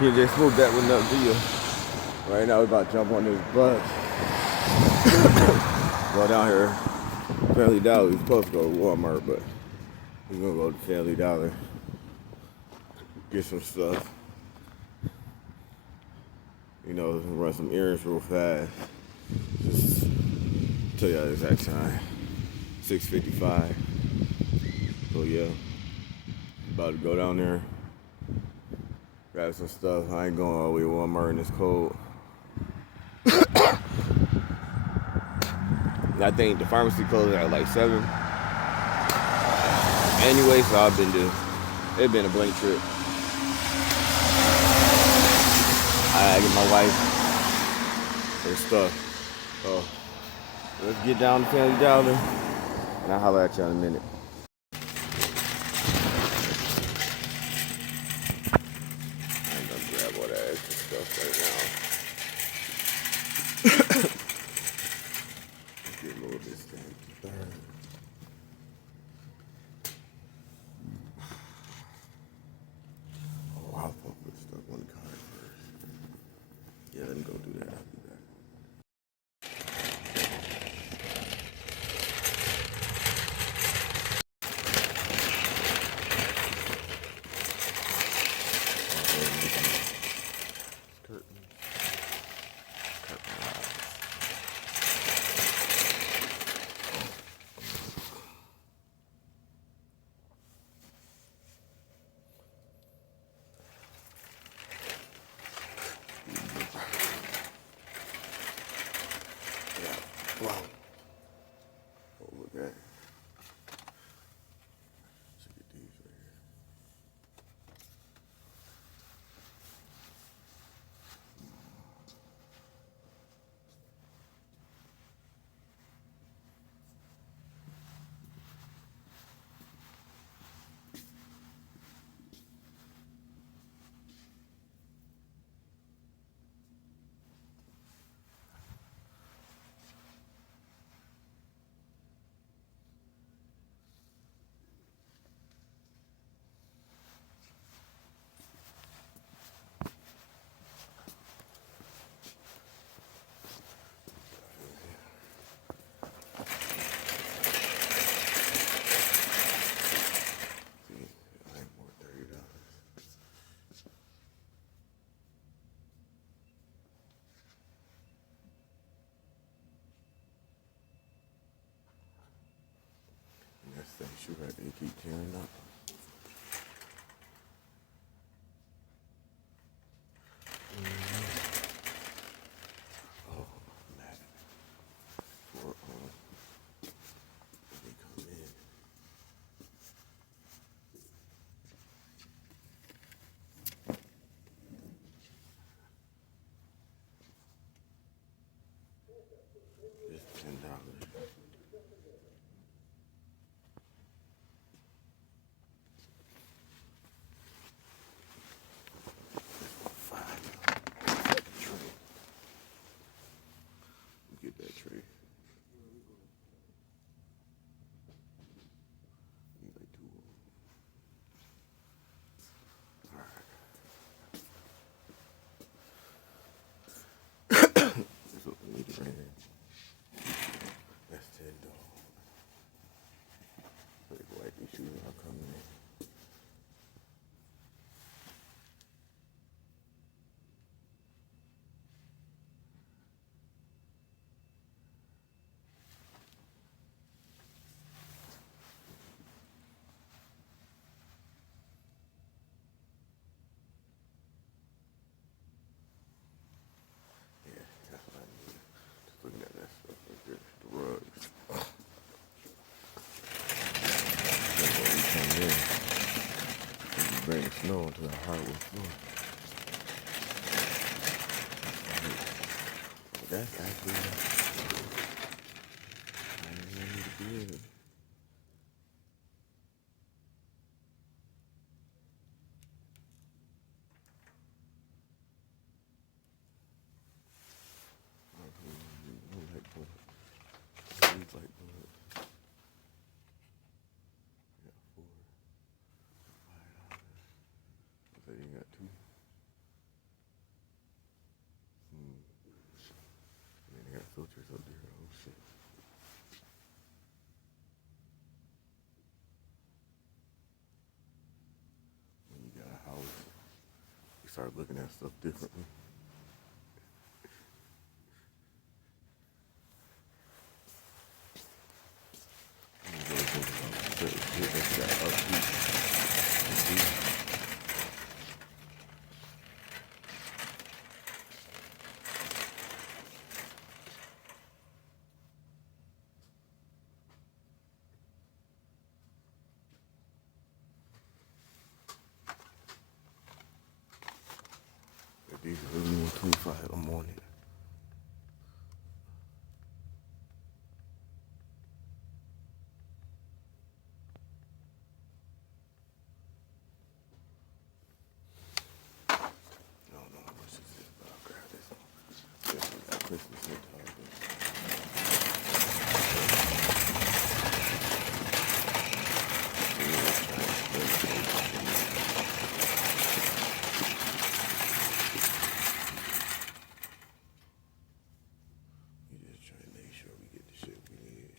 You just smooth that one up, do you? Right now, we about to jump on this bus. Go down here. Family Dollar. We're supposed to go to Walmart, but we're gonna go to Family Dollar. Get some stuff. You know, run some errands real fast. Just tell y'all the exact time. 6:55. So yeah, about to go down there. Grab some stuff. I ain't going all the way to Walmart in this cold. I think the pharmacy closes at like 7. Anyway, so it's been a blank trip. I get my wife her stuff. So let's get down to Family Dollar and I'll holler at you in a minute. I ain't gonna grab all that extra stuff right now. Get a little this thing. Oh, I'll put stuff on the card first. Yeah, let me go do that. I'll be back. Wow. Oh, look at it. Look at these right here. That's that shoe right there. Keep tearing up. Oh, man. For they come in. It's $10. Tray. Get that tray. Need like 2 of them. All right. That's what we need right here. That's $10. Like wipe these shoes when I come in. Yeah, that's what I need. Just looking at that stuff right there. The rugs. Then when we come in, we bring the snow onto the hardwood floor. That's actually I didn't need to be in it. No light bulb. Needs light bulb. Yeah, $4, $5. So you got 2. start looking at stuff differently. These are really 125 in the morning. I don't know how much this is, but I'll grab this one. This is that Christmas in Target. We just trying to make sure we get the shit we need.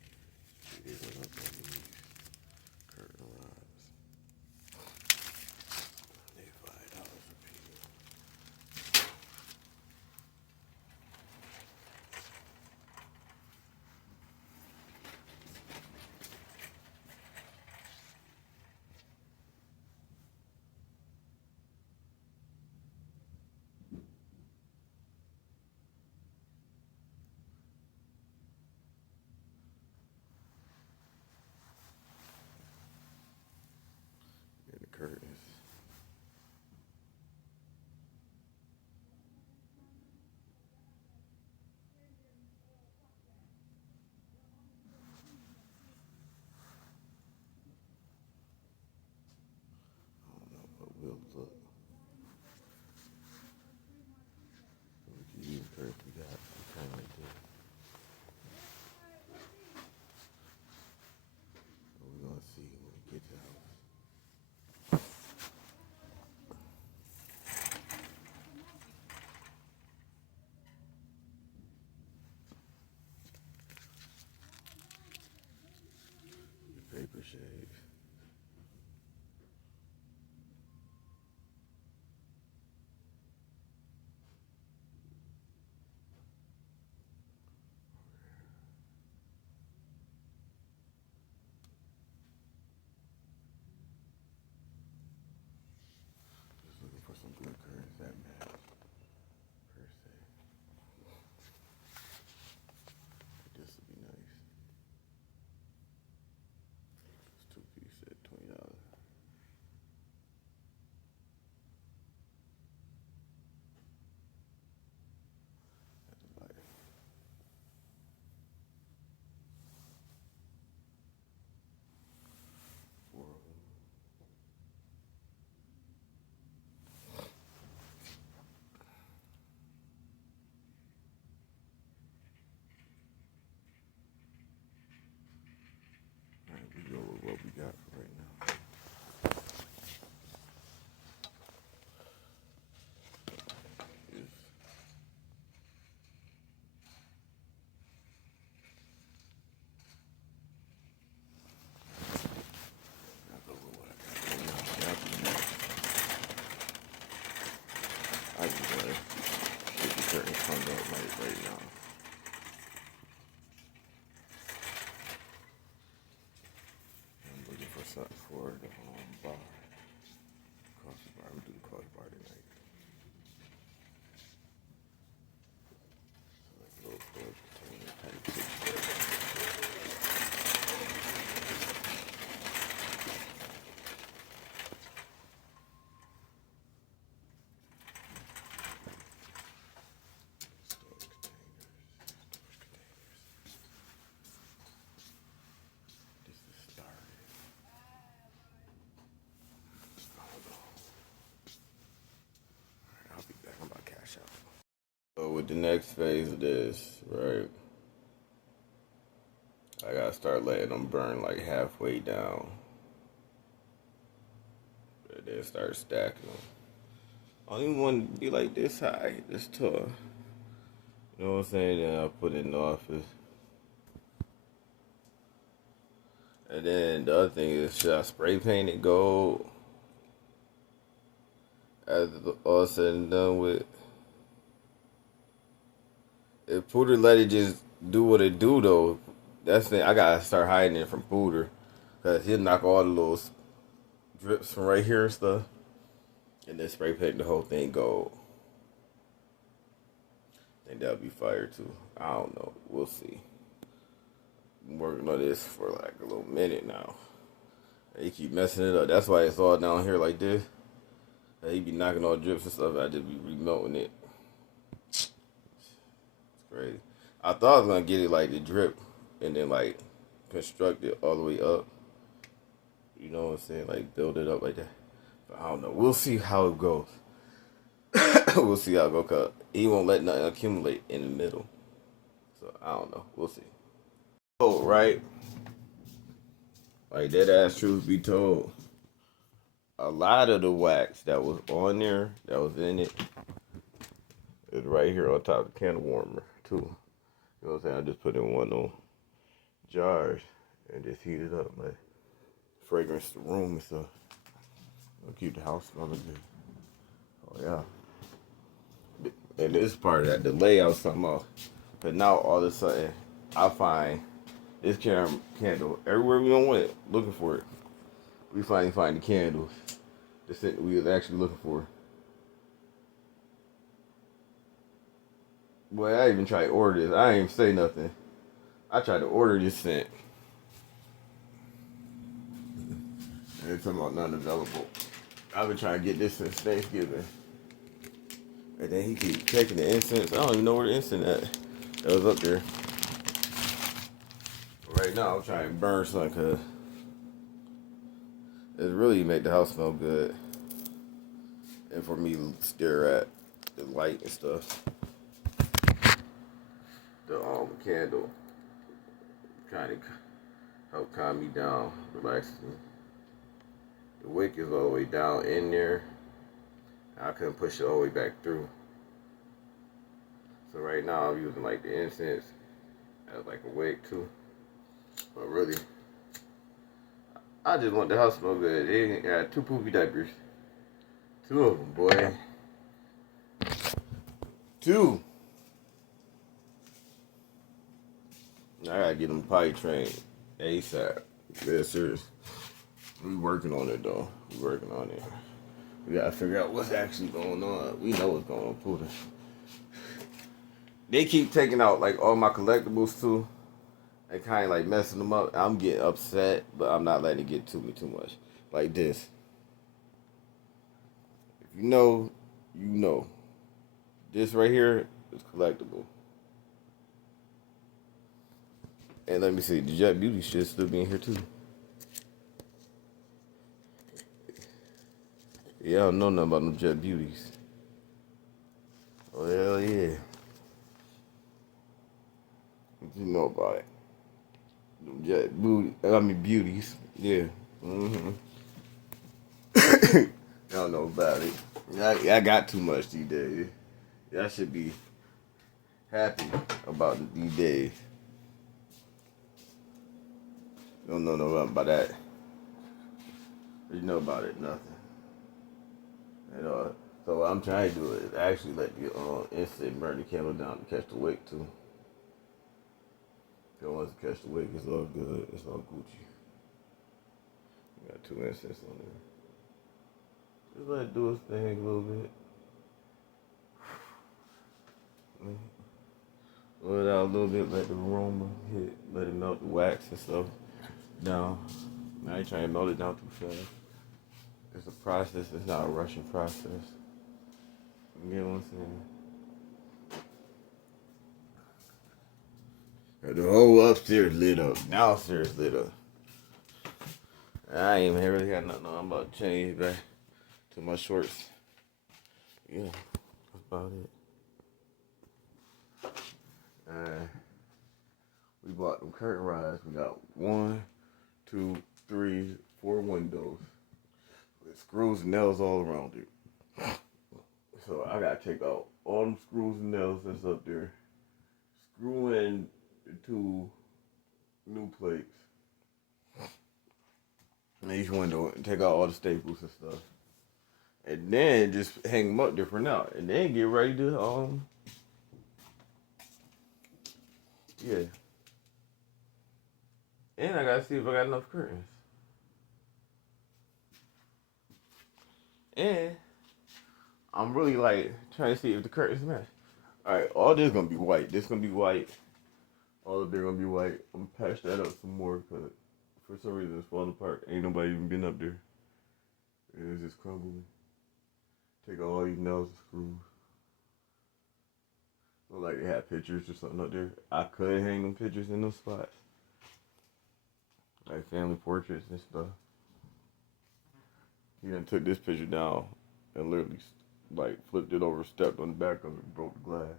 We did it up on these curtain rods. They $5 a piece. And the curtains. I don't know, but we'll look. We can use the curtains we got. We kind of like this. But we're gonna see when we get to the house. The paper shades. Just looking for some good curtains that match per se. This would be nice. This two-piece at $20. At the light. Four of them. Alright, we go with what we got for right now. Is I'll go with what I got right now. That'll be nice. I just wanna get the curtains hung up right now. I'm looking for something for the bar. Crossbar. I'm gonna do the crossbar tonight. So like a little storage container type of storage containers. This is started. I don't know. Alright, I'll be back. I'm about to cash out. So with the next phase of this, right? I gotta start letting them burn like halfway down. And then start stacking them. I don't even want to be like this high, this tall. You know what I'm saying? Then I'll put it in the office. And then the other thing is, should I spray paint it gold? after all said and done with, if Pooter let it just do what it do though, that's the thing. I gotta start hiding it from Pooter, cause he'll knock all the little drips from right here and stuff, and then spray paint the whole thing gold. I think that'll be fire too. I don't know. We'll see. I'm working on this for like a little minute now. He keep messing it up. That's why it's all down here like this. He be knocking all drips and stuff. I just be remelting it. It's crazy. I thought I was gonna get it like the drip and then like construct it all the way up. You know what I'm saying? Like build it up like that. But I don't know. We'll see how it goes. We'll see how it goes. Cause he won't let nothing accumulate in the middle. So I don't know. We'll see. Oh, right. Like that ass truth be told. A lot of the wax that was on there, that was in it, is right here on top of the candle warmer too. You know what I'm saying? I just put in one of those jars and just heat it up, like fragrance the room and stuff. It'll keep the house smelling good. Oh yeah. And this part of that delay I was talking about. But now all of a sudden I find this candle everywhere we went looking for it. We finally find the candles the scent that we was actually looking for. Boy, I even tried to order this. I ain't even say nothing. I tried to order this scent. And they're talking about none available. I've been trying to get this since Thanksgiving. And then he keep checking the incense. I don't even know where the incense at. That was up there. Right now I'm trying to burn something because it really make the house smell good. And for me to stare at the light and stuff. The candle kind of help calm me down, relax me. The wick is all the way down in there. I couldn't push it all the way back through. So right now I'm using like the incense as like a wick too. But really, I just want the house to smell good. They got 2 poopy diapers. 2 of them, boy. 2. I gotta get them potty trained ASAP. Yeah, serious. We working on it though. We working on it. We gotta figure out what's actually going on. We know what's going on, Pooter. They keep taking out like all my collectibles too. And kind of like messing them up. I'm getting upset, but I'm not letting it get to me too much. Like this. If you know, you know. This right here is collectible. And let me see, the Jet Beauty should still be in here too. Yeah, I don't know nothing about them Jet Beauties. Oh, hell yeah. What you know about it? Them Jet Beauties. Yeah. Mm-hmm. I don't know about it. I got too much these days. I should be happy about these days. Don't know nothing about that. You know about it, nothing. And, so what I'm trying to do is actually let the instant burn the candle down to catch the wick too. If it wants to catch the wick, it's all good. It's all Gucci. Got 2 incense on there. Just let it do its thing a little bit. Blow it out a little bit, let the aroma hit, let it melt the wax and stuff down. I ain't trying to melt it down too fast. It's a process, it's not a rushing process. You get what I'm saying? The whole upstairs lit up, downstairs lit up. I ain't even really got nothing on. I'm about to change back to my shorts. Yeah, that's about it. We bought them curtain rods. We got 1, 2, 3, 4 windows with screws and nails all around it. So I gotta take out all them screws and nails that's up there, screw in the 2 new plates in each window, and take out all the staples and stuff, and then just hang them up different now, and then get ready to yeah. And I gotta see if I got enough curtains. And I'm really like trying to see if the curtains match. All right, all this gonna be white. This gonna be white. All of they're gonna be white. I'm gonna patch that up some more because for some reason it's falling apart. Ain't nobody even been up there. It's just crumbling. Take all these nails and screws. Look like they had pictures or something up there. I could hang them pictures in those spots. Like family portraits and stuff. He done took this picture down and literally like flipped it over, stepped on the back of it, broke the glass.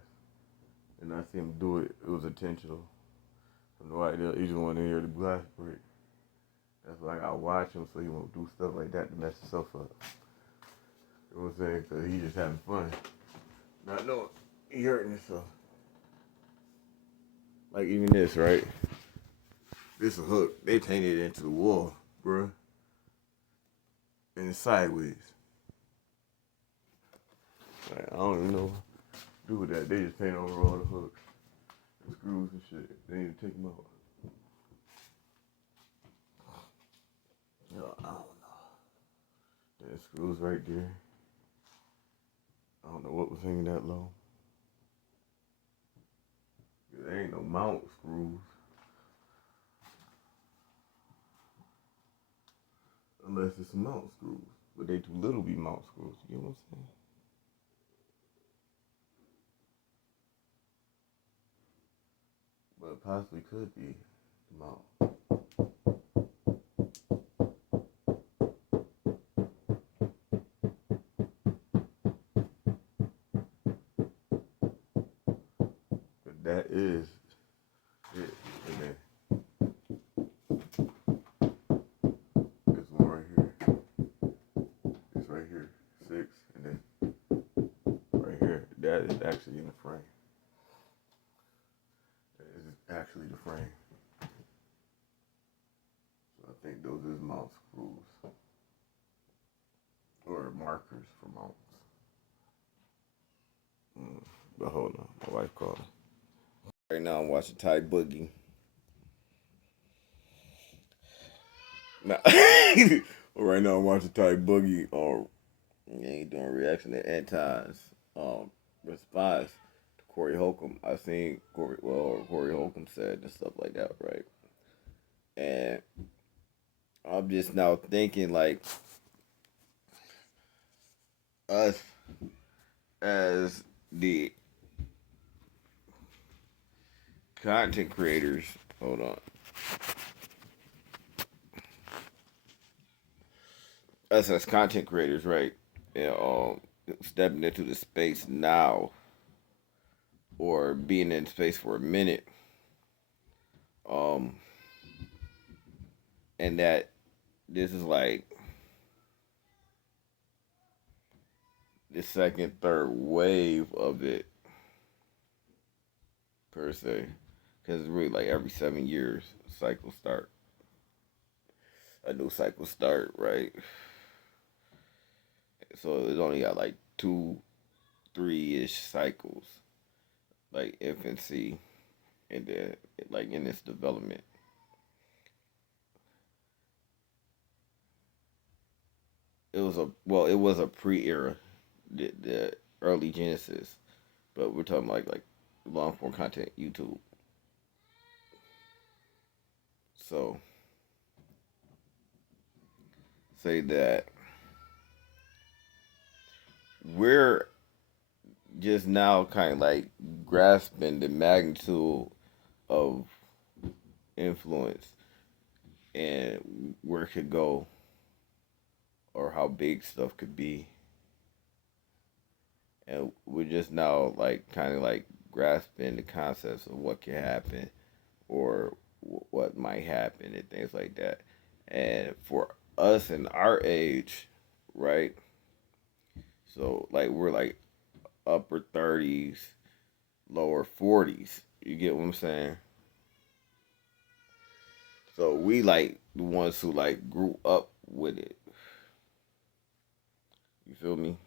And I see him do it. It was intentional. I have no idea. He just wanted to hear the glass break. That's why I gotta watch him so he won't do stuff like that to mess himself up. You know what I'm saying? Because he just having fun. Not knowing he hurting himself. Like even this, right? This a hook. They painted it into the wall, bruh. And it's sideways. Like, I don't even know what to do with that. They just paint over all the hooks and screws and shit. They need to take them out. Yo, I don't know. That screws right there. I don't know what was hanging that low. There ain't no mount screws. Unless it's some mount screws. But they too little to be mount screws. You know what I'm saying? But it possibly could be the mount. But that is it. And then this one right here. It's right here. 6. And then right here. That is actually in the frame. That is actually the frame. So I think those is mount screws. Or markers for mounts. But hold on. My wife called. Right now I'm watching Ty Boogie. Now, right now I'm watching Ty Boogie he doing reaction to Anton's response to Corey Holcomb. I seen Corey Holcomb said and stuff like that, right? And I'm just now thinking like us as the content creators, hold on. Us as content creators, right? Stepping into the space now or being in space for a minute. And that this is like the second, third wave of it per se. Because it's really like every 7 years cycle start. A new cycle start, right? So it's only got like 2, 3-ish cycles, like infancy, and then like in its development. It was a pre-era, the early Genesis, but we're talking like long form content YouTube. So say that we're just now kind of like grasping the magnitude of influence and where it could go or how big stuff could be. And we're just now like kind of like grasping the concepts of what can happen or what might happen and things like that. And for us in our age, right? So like we're like upper 30s, lower 40s. You get what I'm saying? So we like the ones who like grew up with it. You feel me?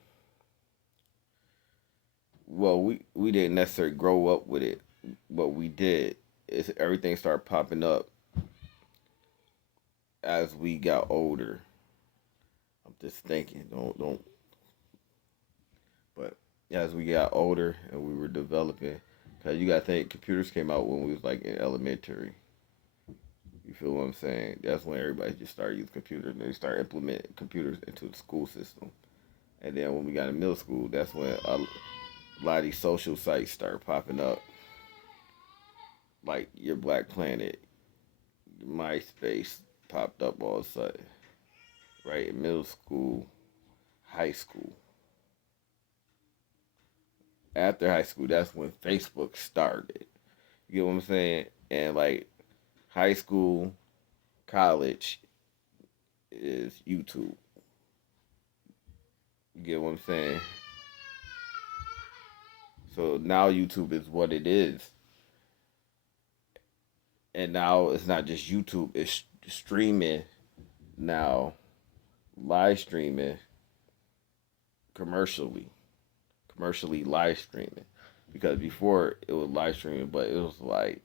Well, we didn't necessarily grow up with it, but we did. It's everything started popping up as we got older. I'm just thinking, don't. But as we got older and we were developing, cause you gotta think computers came out when we was like in elementary. You feel what I'm saying? That's when everybody just started using computers and they started implementing computers into the school system. And then when we got in middle school, that's when a lot of these social sites started popping up, like your Black Planet, MySpace popped up all of a sudden, right? In middle school, high school. After high school, that's when Facebook started. You get what I'm saying? And like high school, college is YouTube. You get what I'm saying? So now YouTube is what it is. And now it's not just YouTube, it's streaming now, live streaming commercially. Commercially live streaming. Because before it was live streaming, but it was like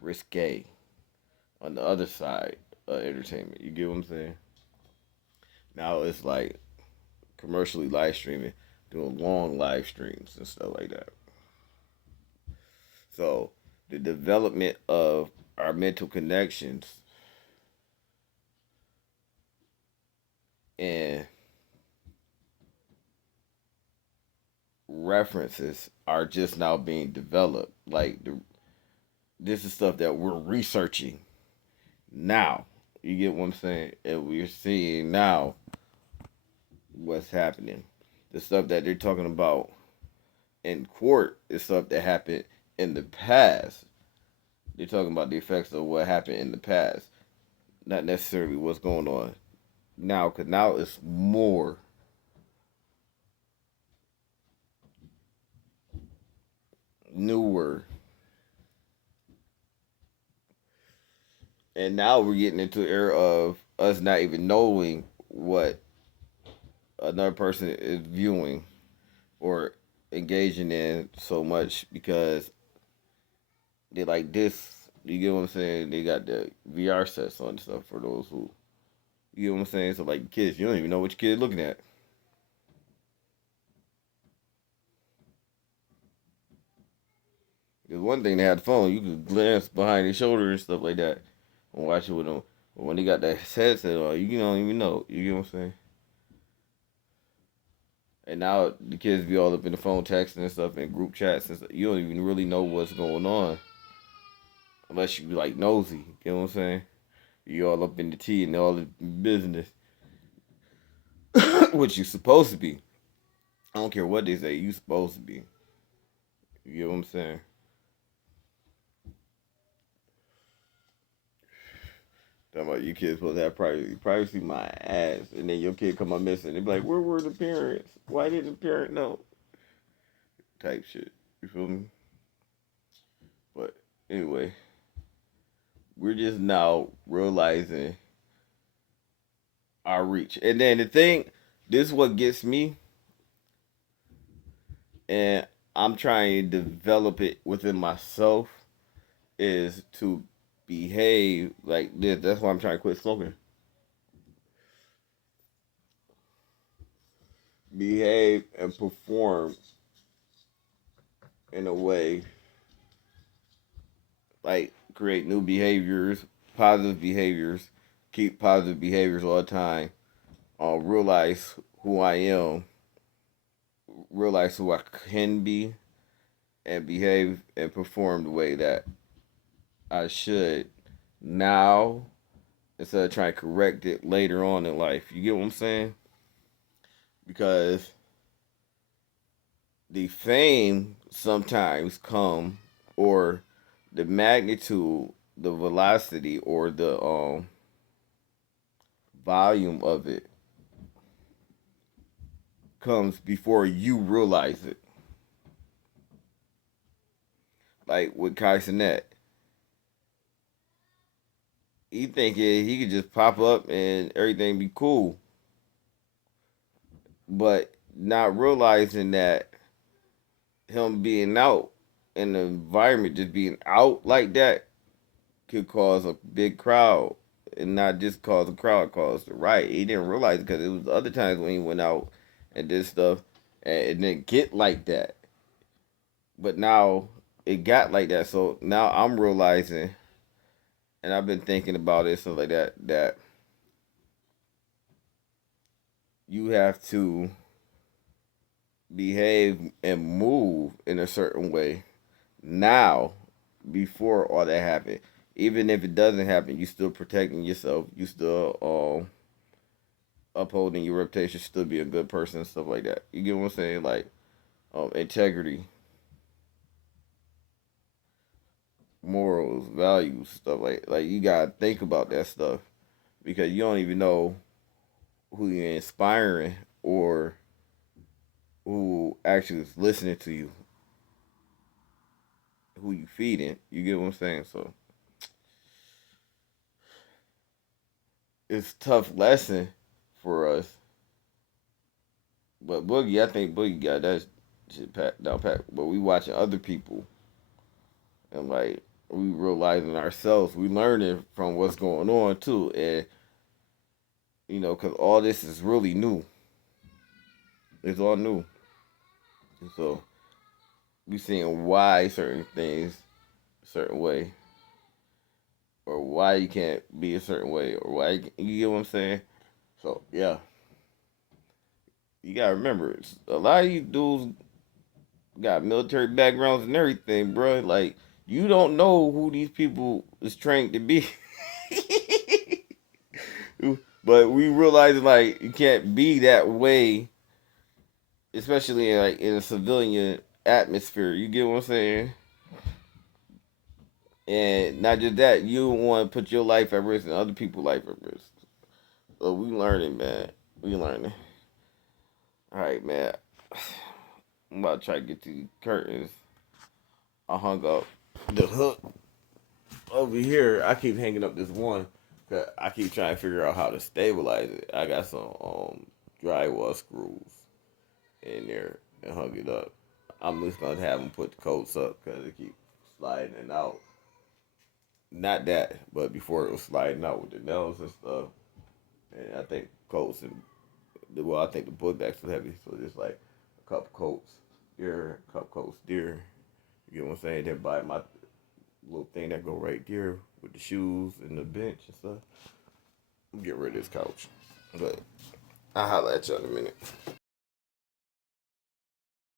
risque on the other side of entertainment. You get what I'm saying? Now it's like commercially live streaming, doing long live streams and stuff like that. So the development of our mental connections and references are just now being developed. This is stuff that we're researching now. You get what I'm saying? And we're seeing now what's happening. The stuff that they're talking about in court is stuff that happened in the past. They're talking about the effects of what happened in the past, not necessarily what's going on now, because now it's more newer. And now we're getting into an era of us not even knowing what another person is viewing or engaging in so much because they like this. You get what I'm saying? They got the VR sets on and stuff for those who. You get what I'm saying? So like kids, you don't even know which kid looking at. Because one thing they had the phone, you could glance behind his shoulder and stuff like that and watch it with them. But when they got that headset on, you don't even know. You get what I'm saying? And now the kids be all up in the phone texting and stuff in group chats and stuff. You don't even really know what's going on unless you be like nosy. You know what I'm saying? You all up in the tea and all the business, which you supposed to be. I don't care what they say, you supposed to be. You get what I'm saying? Talking about you kids supposed to have privacy. Privacy my ass. And then your kid come up missing. They be like, where were the parents? Why didn't the parent know? Type shit. You feel me? But anyway, we're just now realizing our reach. And then the thing, this is what gets me, and I'm trying to develop it within myself, is to behave like this. That's why I'm trying to quit smoking. Behave and perform in a way like create new behaviors, positive behaviors, keep positive behaviors all the time. Realize who I am, realize who I can be, and behave and perform the way that I should now instead of trying to correct it later on in life. You get what I'm saying? Because the fame sometimes come or the magnitude, the velocity or the volume of it comes before you realize it. Like with Kai Cenat, he thinking he could just pop up and everything be cool. but not realizing that him being out in the environment, just being out like that, could cause a big crowd, and not just cause a crowd, cause the riot. He didn't realize it because it was other times when he went out and did stuff, and it didn't get like that. But now it got like that. So now I'm realizing, and I've been thinking about it, stuff like that, that you have to behave and move in a certain way now before all that happened. Even if it doesn't happen, you still protecting yourself. You still upholding your reputation. Still be a good person and stuff like that. You get what I'm saying? Like integrity, morals, values, stuff like you gotta think about that stuff because you don't even know who you're inspiring or who actually is listening to you, who you feeding. You get what I'm saying? So it's a tough lesson for us. But Boogie, I think Boogie got that shit down pat. But we watching other people and like we realizing ourselves, we learning from what's going on too, and because all this is really new. It's all new, and so we seeing why certain things a certain way, or why you can't be a certain way, or why you get what I'm saying. So yeah, you gotta remember, a lot of you dudes got military backgrounds and everything, bro. Like you don't know who these people is trained to be. But we realize like you can't be that way, especially in a civilian atmosphere. You get what I'm saying? And not just that, you don't want to put your life at risk and other people's life at risk. So we learning, man. We learning. All right, man. I'm about to try to get to the curtains. I hung up the hook over here. I keep hanging up this one. Cause I keep trying to figure out how to stabilize it. I got some drywall screws in there and hung it up. I'm just gonna have them put the coats up because it keep sliding and out. Not that, but before it was sliding out with the nails and stuff. And I think coats and I think the putbacks was heavy, so just like a couple coats here, a couple coats there. You get what I'm saying? Then buy my little thing that go right there with the shoes and the bench and stuff. Get rid of this couch, but I'll holler at you in a minute.